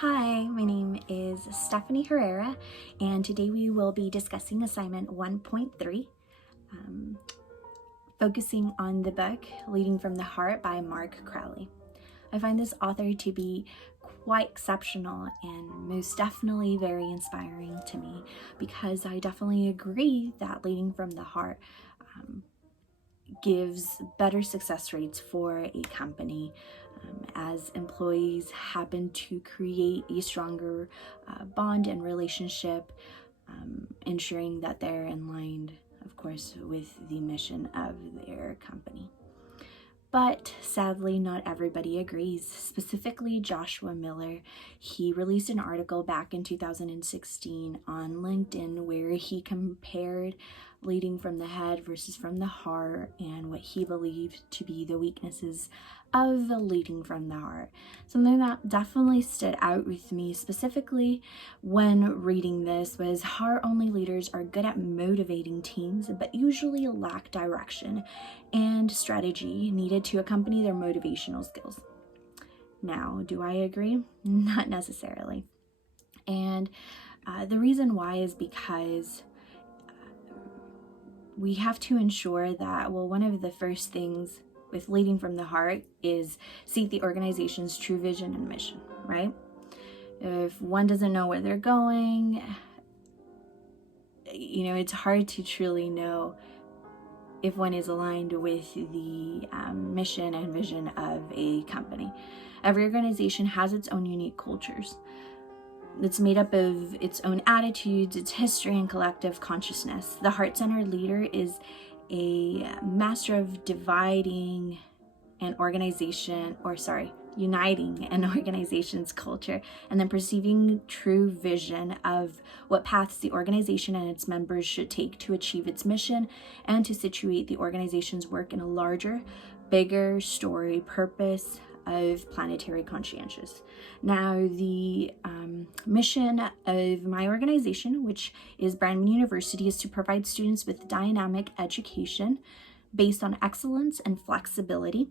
Hi, my name is Stephanie Herrera, and today we will be discussing assignment 1.3, focusing on the book Leading from the Heart by Mark Crowley. I find this author to be quite exceptional and most definitely very inspiring to me, because I definitely agree that leading from the heart gives better success rates for a company, as employees happen to create a stronger bond and relationship, ensuring that they're in line, of course, with the mission of their company. But sadly, not everybody agrees. Specifically, Joshua Miller. He released an article back in 2016 on LinkedIn where he compared leading from the head versus from the heart and what he believed to be the weaknesses of the leading from the heart. Something that definitely stood out with me specifically when reading this was heart-only leaders are good at motivating teams but usually lack direction and strategy needed to accompany their motivational skills. Now, do I agree? Not necessarily. And the reason why is because we have to ensure that, well, one of the first things with leading from the heart is seek the organization's true vision and mission, right? If one doesn't know where they're going, it's hard to truly know if one is aligned with the mission and vision of a company. Every organization has its own unique cultures. It's made up of its own attitudes, its history, and collective consciousness. The heart-centered leader is a master of uniting an organization's culture, and then perceiving true vision of what paths the organization and its members should take to achieve its mission and to situate the organization's work in a larger, bigger story purpose of planetary conscientious. Now, the mission of my organization, which is Brandman University, is to provide students with dynamic education based on excellence and flexibility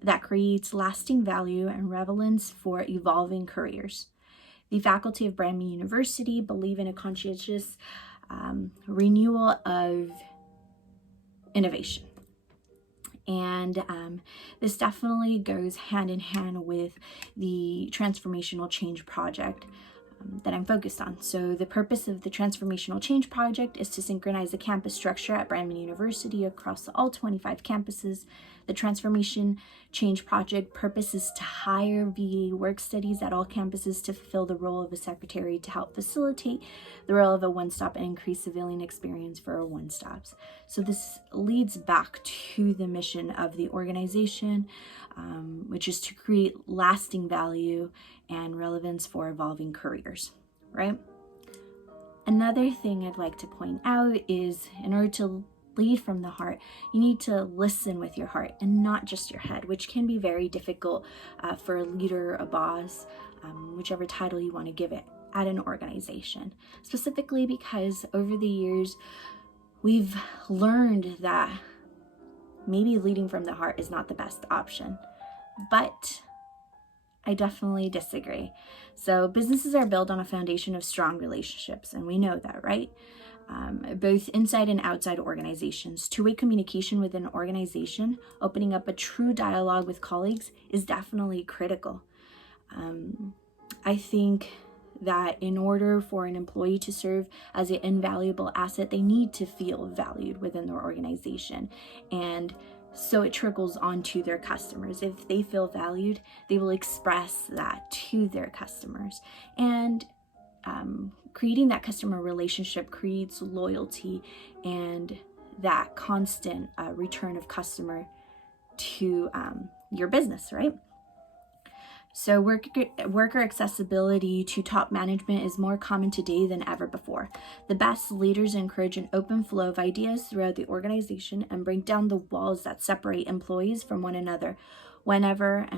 that creates lasting value and relevance for evolving careers. The faculty of Brandman University believe in a conscientious renewal of innovation. And this definitely goes hand in hand with the transformational change project that I'm focused on. So the purpose of the transformational change project is to synchronize the campus structure at Brandman University across all 25 campuses. The transformation change project purpose is to hire VA work studies at all campuses to fulfill the role of a secretary to help facilitate the role of a one-stop and increase civilian experience for our one-stops. So this leads back to the mission of the organization, which is to create lasting value and relevance for evolving careers, right? Another thing I'd like to point out is, in order to lead from the heart, you need to listen with your heart and not just your head, which can be very difficult for a leader, a boss, whichever title you want to give it at an organization. Specifically because over the years, we've learned that maybe leading from the heart is not the best option, but I definitely disagree. So businesses are built on a foundation of strong relationships, and we know that, right? Both inside and outside organizations. Two-way communication within an organization, opening up a true dialogue with colleagues is definitely critical. I think that in order for an employee to serve as an invaluable asset, they need to feel valued within their organization. And so it trickles onto their customers. If they feel valued, they will express that to their customers. And creating that customer relationship creates loyalty and that constant return of customer to your business, right? So worker accessibility to top management is more common today than ever before. The best leaders encourage an open flow of ideas throughout the organization and break down the walls that separate employees from one another wherever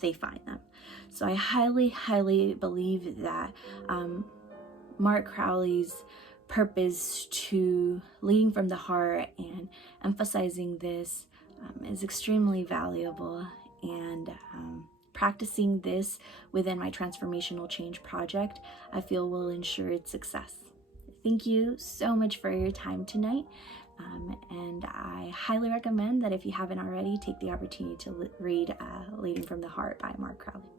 they find them. So I highly, highly believe that Mark Crowley's purpose to leading from the heart and emphasizing this is extremely valuable and practicing this within my transformational change project, I feel will ensure its success. Thank you so much for your time tonight. And I highly recommend that if you haven't already, take the opportunity to read Leading from the Heart by Mark Crowley.